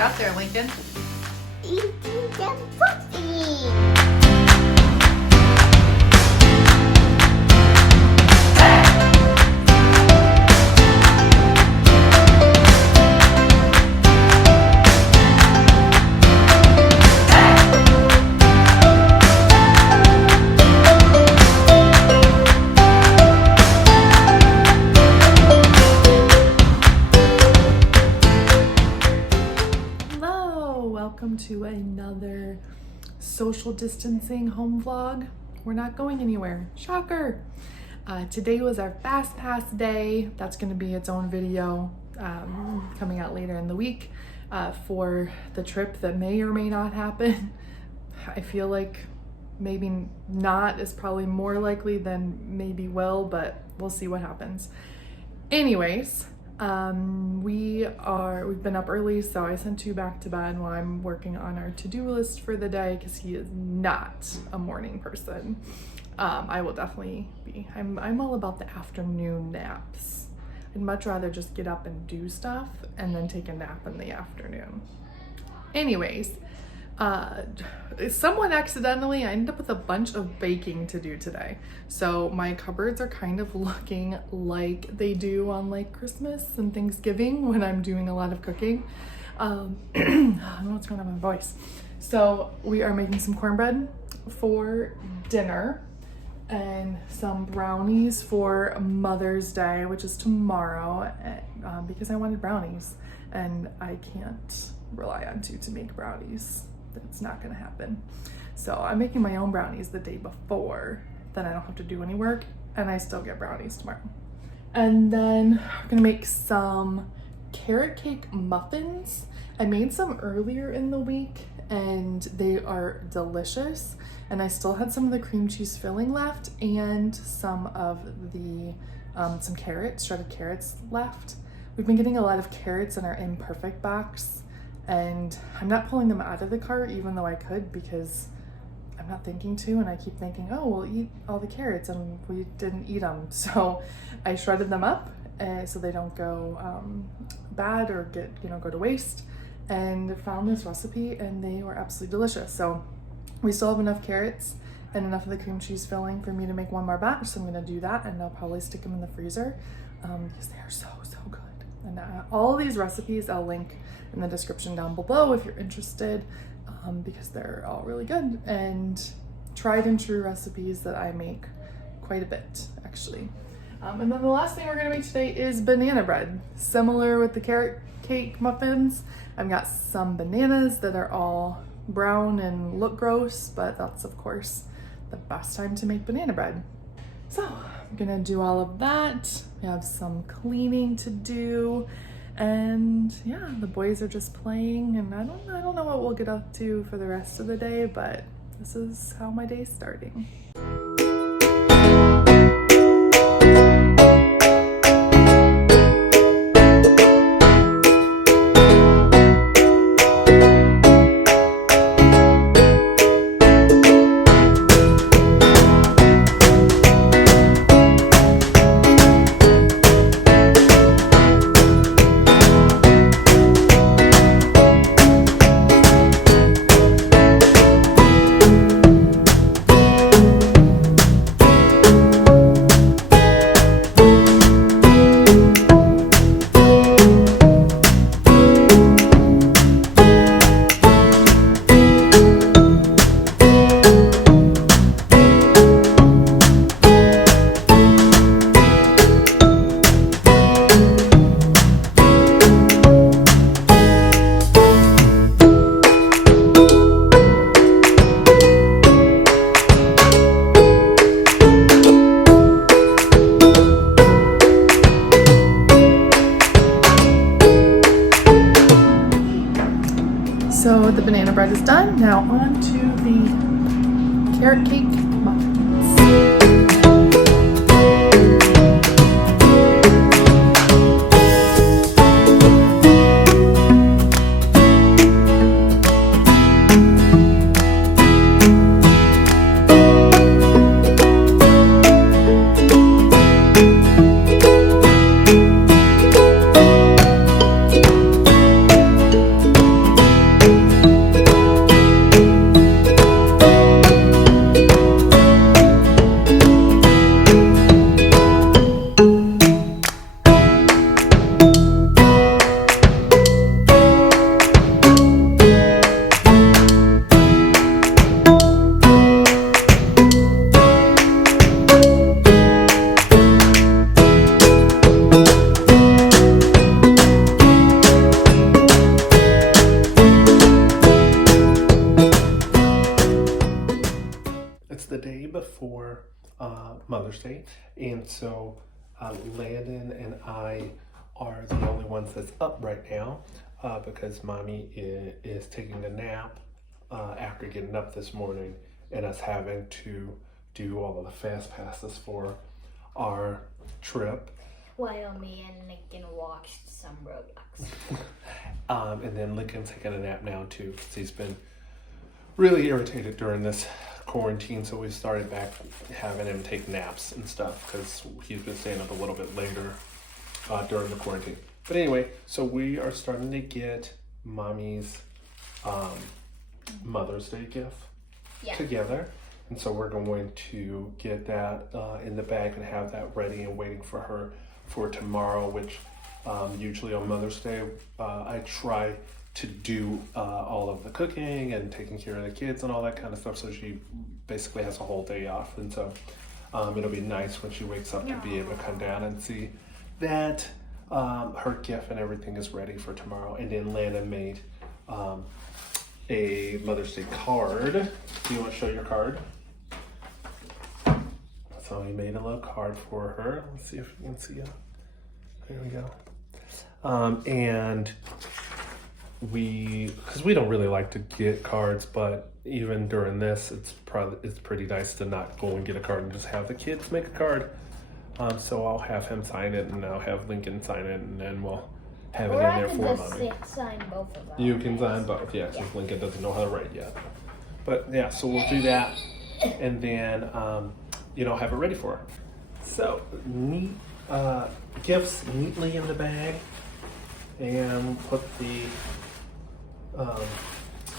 got there, Lincoln? Eating the puppy. Welcome to another social distancing home vlog. We're not going anywhere. Shocker! Today was our Fast Pass day. That's going to be its own video coming out later in the week for the trip that may or may not happen. I feel like maybe not is probably more likely than maybe will, but we'll see what happens. Anyways, we've been up early, so I sent you back to bed while I'm working on our to-do list for the day because he is not a morning person. I will definitely be. I'm all about the afternoon naps. I'd much rather just get up and do stuff and then take a nap in the afternoon. Anyways, somewhat accidentally, I ended up with a bunch of baking to do today. So my cupboards are kind of looking like they do on like Christmas and Thanksgiving when I'm doing a lot of cooking. I don't know what's going on with my voice. So we are making some cornbread for dinner and some brownies for Mother's Day, which is tomorrow, because I wanted brownies and I can't rely on you to make brownies. That's not gonna happen. So I'm making my own brownies the day before, then I don't have to do any work and I still get brownies tomorrow. And then we're gonna make some carrot cake muffins. I made some earlier in the week and they are delicious. And I still had some of the cream cheese filling left and some of the some carrots, shredded carrots left. We've been getting a lot of carrots in our Imperfect box, and I'm not pulling them out of the cart even though I could because I'm not thinking to, and I keep thinking, oh, we'll eat all the carrots, and we didn't eat them. So I shredded them up so they don't go bad or go to waste, and found this recipe and they were absolutely delicious. So we still have enough carrots and enough of the cream cheese filling for me to make one more batch, so I'm gonna do that and I'll probably stick them in the freezer because they are so good. And all these recipes I'll link in the description down below if you're interested, because they're all really good and tried and true recipes that I make quite a bit, actually. And then the last thing we're gonna make today is banana bread. Similar with the carrot cake muffins, I've got some bananas that are all brown and look gross, but that's of course the best time to make banana bread. So I'm gonna do all of that. We have some cleaning to do, and yeah, the boys are just playing, and I don't know what we'll get up to for the rest of the day, but this is how my day's starting. So the banana bread is done. Now on to the carrot cake muffins. for Mother's Day. And so Landon and I are the only ones that's up right now because Mommy is taking a nap after getting up this morning and us having to do all of the fast passes for our trip. While me and Lincoln watched some Roblox. And then Lincoln's taking a nap now too because he's been really irritated during this quarantine, so we started back having him take naps and stuff because he's been staying up a little bit later during the quarantine. But anyway, so we are starting to get Mommy's Mother's Day gift together, and so we're going to get that in the bag and have that ready and waiting for her for tomorrow, which usually on Mother's Day I try to do all of the cooking and taking care of the kids and all that kind of stuff, so she basically has a whole day off. And so it'll be nice when she wakes up to be able to come down and see that her gift and everything is ready for tomorrow. And then Lana made a Mother's Day card. Do you want to show your card? So he made a little card for her. Let's see if you can see it. There we go. And because we don't really like to get cards, but even during this, it's pretty nice to not go and get a card and just have the kids make a card. So I'll have him sign it, and I'll have Lincoln sign it, and then we'll have it in there for Mommy. Sign both of them. You can sign both, yeah, since Lincoln doesn't know how to write yet. But yeah, so we'll do that, and then have it ready for her. So neat gifts neatly in the bag, and put the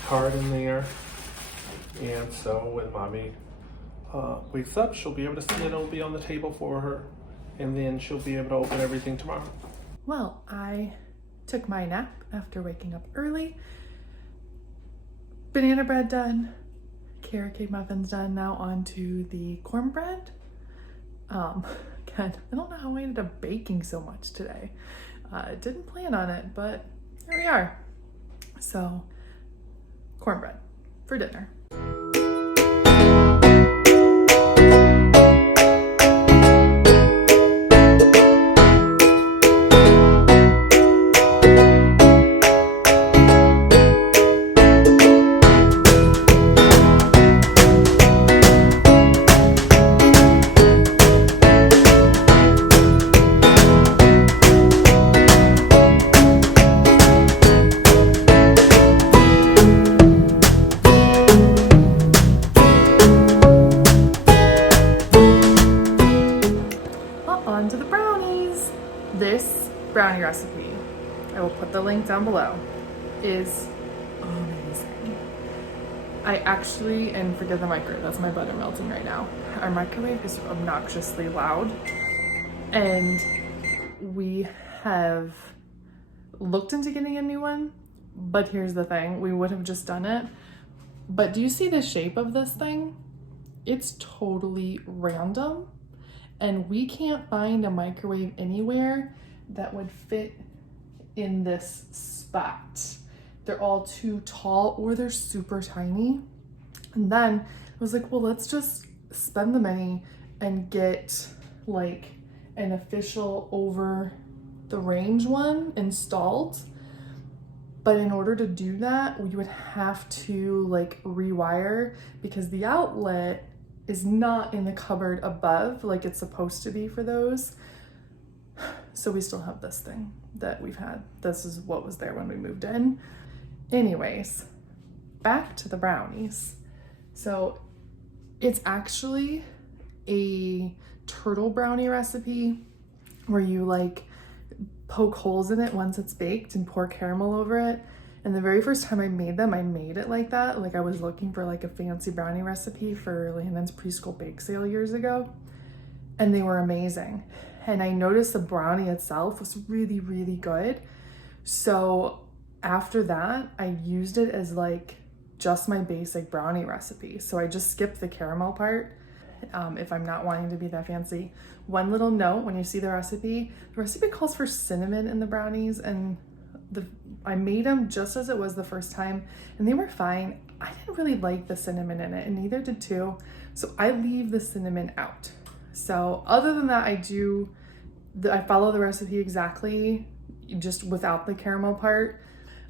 card in there, and so when Mommy wakes up, she'll be able to see it. It'll be on the table for her, and then she'll be able to open everything tomorrow. Well, I took my nap after waking up early. Banana bread done, carrot cake muffins done. Now on to the cornbread. Again, I don't know how I ended up baking so much today. Didn't plan on it, but here we are. So, cornbread for dinner. On to the brownies. This brownie recipe, I will put the link down below, is amazing. I actually, and forget the microwave, that's my butter melting right now. Our microwave is obnoxiously loud, and we have looked into getting a new one, but here's the thing, we would have just done it. But do you see the shape of this thing? It's totally random. And we can't find a microwave anywhere that would fit in this spot. They're all too tall or they're super tiny. And then I was like, well, let's just spend the money and get like an official over the range one installed. But in order to do that, we would have to like rewire because the outlet is not in the cupboard above like it's supposed to be for those. So we still have this thing that we've had. This is what was there when we moved in. Anyways, back to the brownies. So it's actually a turtle brownie recipe where you like poke holes in it once it's baked and pour caramel over it. And the very first time I made them, I made it like that. Like I was looking for like a fancy brownie recipe for Landon's preschool bake sale years ago. And they were amazing. And I noticed the brownie itself was really, really good. So after that, I used it as like just my basic brownie recipe. So I just skipped the caramel part if I'm not wanting to be that fancy. One little note when you see the recipe calls for cinnamon in the brownies, and I made them just as it was the first time, and they were fine. I didn't really like the cinnamon in it, and neither did Tu. So I leave the cinnamon out. So other than that, I follow the recipe exactly, just without the caramel part.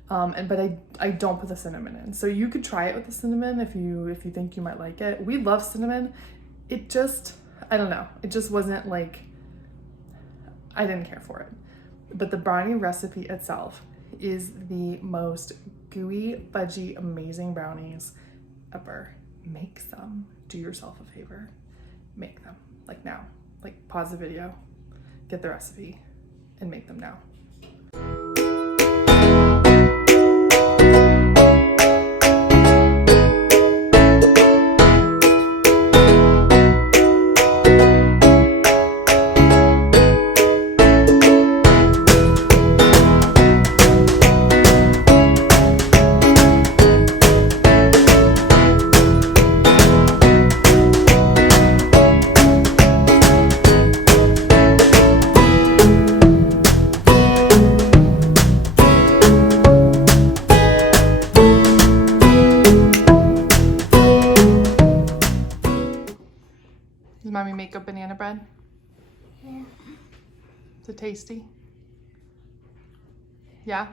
But I don't put the cinnamon in. So you could try it with the cinnamon if you think you might like it. We love cinnamon. It just, I don't know. It just wasn't like, I didn't care for it. But the brownie recipe itself is the most gooey, fudgy, amazing brownies ever. Make some. Do yourself a favor. Make them. Like now. Like pause the video, get the recipe, and make them now. Does Mommy make a banana bread? Yeah. Is it tasty? Yeah?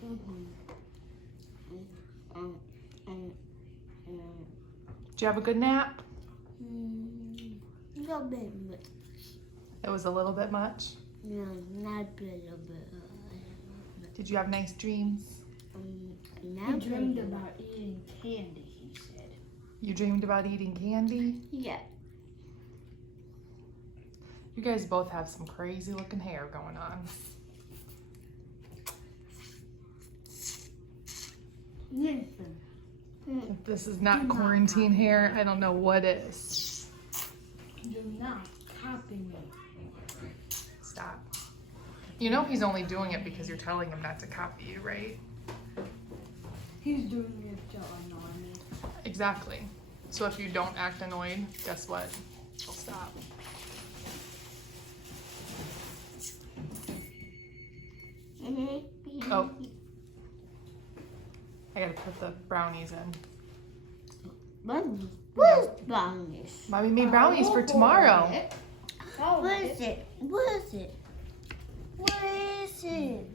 Did you have a good nap? Little bit. It was a little bit much. No, not a little bit. Did you have nice dreams? I dreamed about eating candy, he said. You dreamed about eating candy? Yeah. You guys both have some crazy looking hair going on. Listen. If this is not quarantine hair, I don't know what is. Do not copy me. Stop. You know he's only doing it because you're telling him not to copy you, right? He's doing it to annoy me. Exactly. So if you don't act annoyed, guess what? He'll stop. Oh. I gotta put the brownies in. Where's brownies? Mommy made brownies for tomorrow. Where is it? Where is it? Where is it?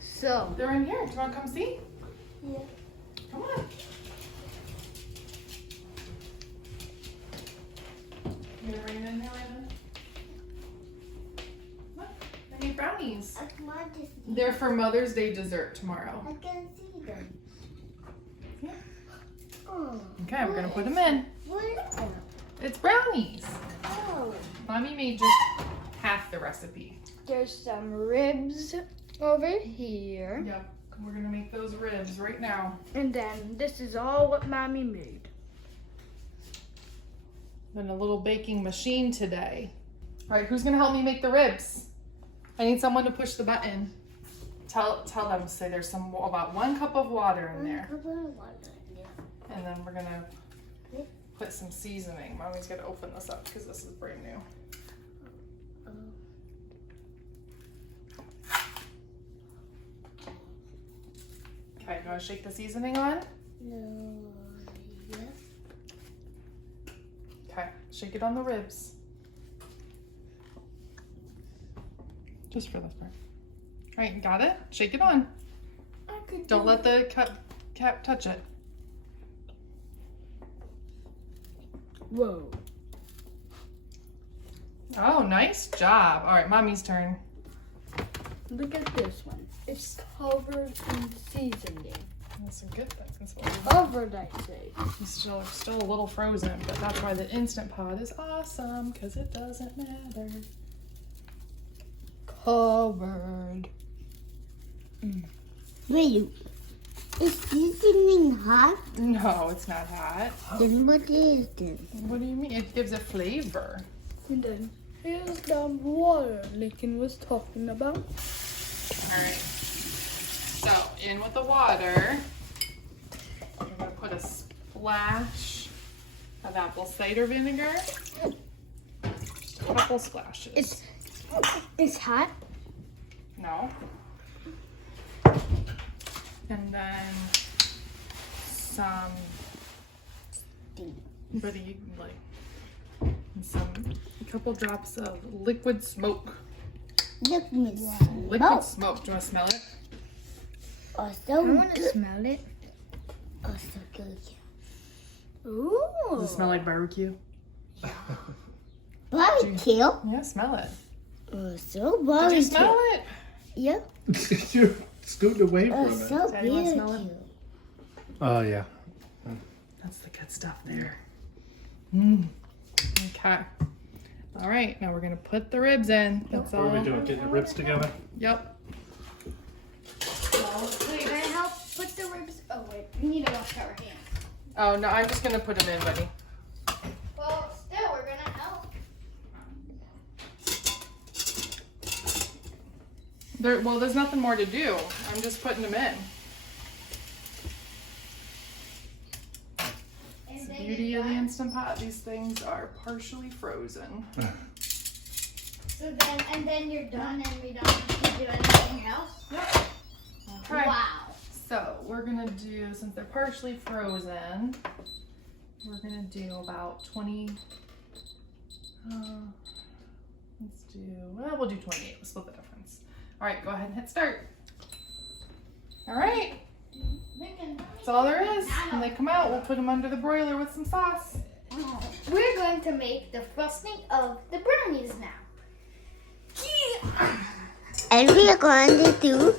So. They're in here. Do you want to come see? Yeah. Come on. You gonna bring it in here right now? Look, I made brownies. I want to see. They're for Mother's Day dessert tomorrow. I can see them. Yeah. Oh. Okay, we're gonna put them in. What is that? It's brownies. Oh. Mommy made just half the recipe. There's some ribs over here. Yep. We're gonna make those ribs right now. And then this is all what Mommy made. Then a little baking machine today. All right, who's gonna help me make the ribs? I need someone to push the button. Tell them, say there's about 1 cup of water in there. And then we're gonna put some seasoning. Mommy's gonna open this up because this is brand new. Okay, you wanna shake the seasoning on? No. Yes. Okay, shake it on the ribs. Just for this part. All right, got it? Shake it on. Don't let the cap touch it. Whoa. Oh, nice job. All right, Mommy's turn. Look at this one. It's covered in seasoning. That's a good thing. Covered, I say. It's still a little frozen, but that's why the Instant Pot is awesome, because it doesn't matter. Covered. Wait, is seasoning hot? No, it's not hot. Then what is this? What do you mean? It gives it flavor. And then here's the water Lincoln was talking about. All right. So, in with the water. I'm going to put a splash of apple cider vinegar. Just a couple splashes. It's hot. No. And then some pretty like a couple drops of liquid smoke. Liquid Liquid smoke. Do you want to smell it? Oh, so I want to good. smell it. Oh, so good. Ooh. Does it smell like barbecue? Barbecue. Yeah, smell it. Oh, so barbecue. Did you smell it? Yep. You're scooting away Oh, from it. so Daddy, wanna smell it? beautiful. Oh yeah. That's the good stuff there. Okay. All right, now we're gonna put the ribs in. That's all. What are we doing? Getting the ribs together? Yep. Wait, can I help put the ribs? Oh wait, we need to wash our hands. Oh no, I'm just gonna put them in, buddy. Well, still, we're gonna help. There's nothing more to do. I'm just putting them in. It's the beauty of the Instant Pot. These things are partially frozen. So then, and then you're done, and we don't have to do anything else. Okay. Wow. So we're gonna do, since they're partially frozen, we're gonna do about 20. Let's do. Well, we'll do 28. We'll split the difference. All right, go ahead and hit start. All right. That's all there is. When they come out, we'll put them under the broiler with some sauce. We're going to make the frosting of the brownies now. And we are going to do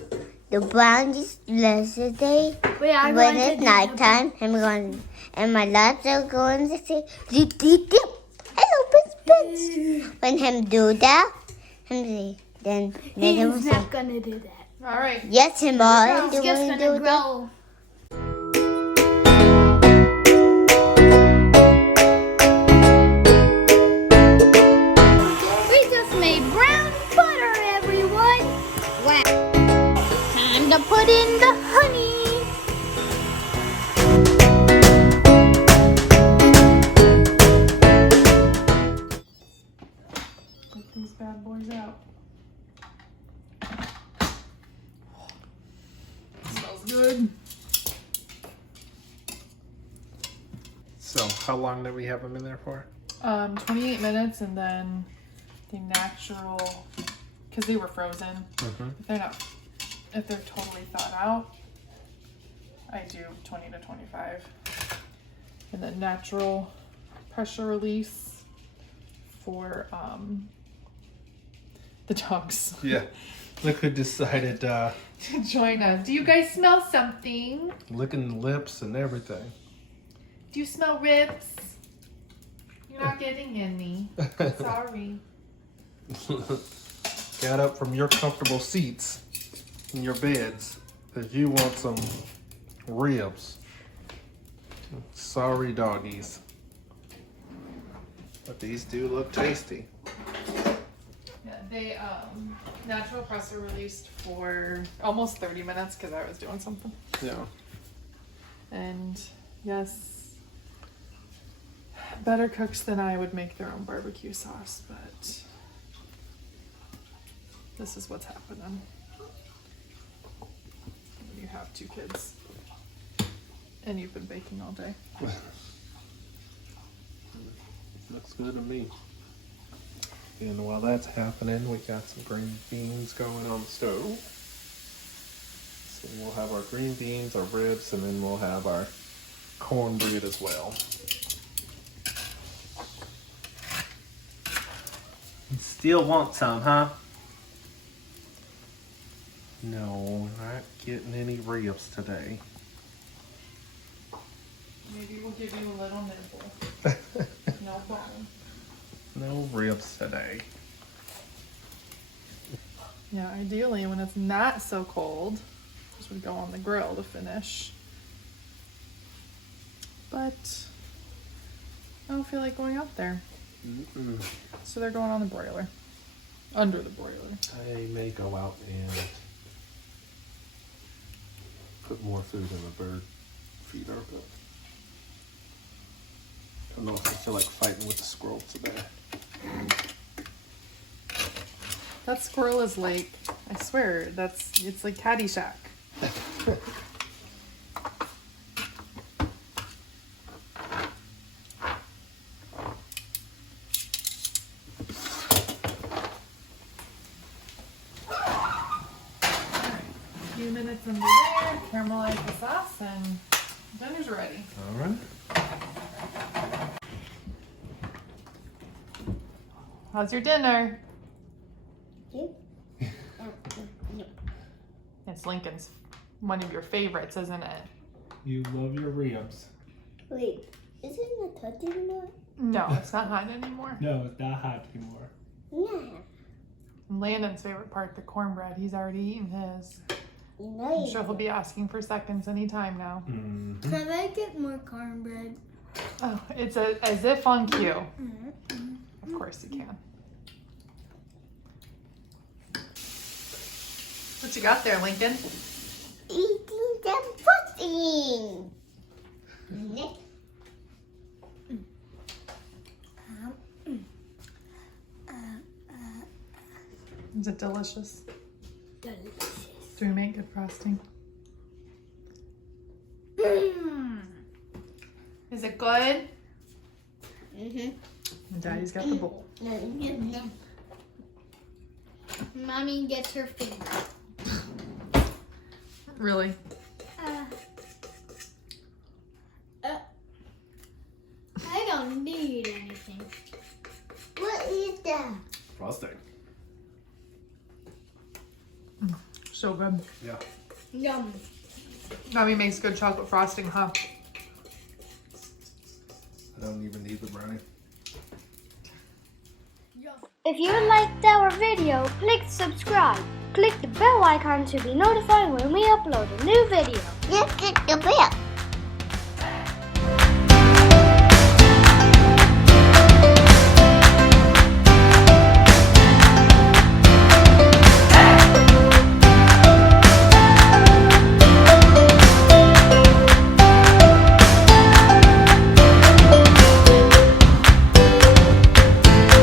the brownies yesterday I'm when it's nighttime. And we're going, and my lads are going to say, dip, dip, dip. Hello, Prince. When him do that, him say, then him He's say, not gonna do that. All right. yes, him all He's just doing gonna do that. grow. We just made brown butter, everyone. Wow. Time to put in the honey. Get these bad boys out. Smells good. So how long did we have them in there for? 28 minutes, and then the natural, because they were frozen. If they're totally thawed out, I do 20 to 25. And then natural pressure release for the dogs. Yeah. Look who decided To join us. Do you guys smell something? licking the lips and everything. Do you smell ribs? You're not getting any. Sorry. Got up from your comfortable seats in your beds because you want some ribs. Sorry, doggies. But these do look tasty. Yeah, they natural pressure released for almost 30 minutes because I was doing something. Yeah. And yes, better cooks than I would make their own barbecue sauce, but this is what's happening when you have 2 kids and you've been baking all day. Looks good to me. And while that's happening, we got some green beans going on the stove. So we'll have our green beans, our ribs, and then we'll have our cornbread as well. You still want some, huh? No, we're not getting any ribs today. Maybe we'll give you a little nibble. No bone. No ribs today. Yeah, ideally when it's not so cold, this would go on the grill to finish. But I don't feel like going out there. So they're going on the broiler. Under the broiler. I may go out and put more food in the bird feeder, but I don't know if I feel like fighting with the squirrel today. That squirrel is like, I swear, it's like Caddyshack. few minutes under there, caramelize the sauce, and dinner's ready. All right. How's your dinner? You? It's Lincoln's, one of your favorites, isn't it? You love your ribs. Wait, is it not touch anymore? No, it's not hot anymore. No, it's not hot anymore. Yeah. Landon's favorite part, the cornbread. He's already eaten his. I'm Nice. sure he'll be asking for seconds anytime now. Mm-hmm. Can I get more cornbread? Oh, it's as if on cue. Of course you can. What you got there, Lincoln? Eating the pudding. Is it delicious? Delicious. Do we make good frosting? Is it good? Mhm. And Daddy's got the bowl. Mommy gets her finger. Really? I don't need anything. What is that? Frosting. So good. Yeah. Yum. Mommy makes good chocolate frosting, huh? I don't even need the brownie. If you liked our video, click subscribe. Click the bell icon to be notified when we upload a new video. Just click the bell.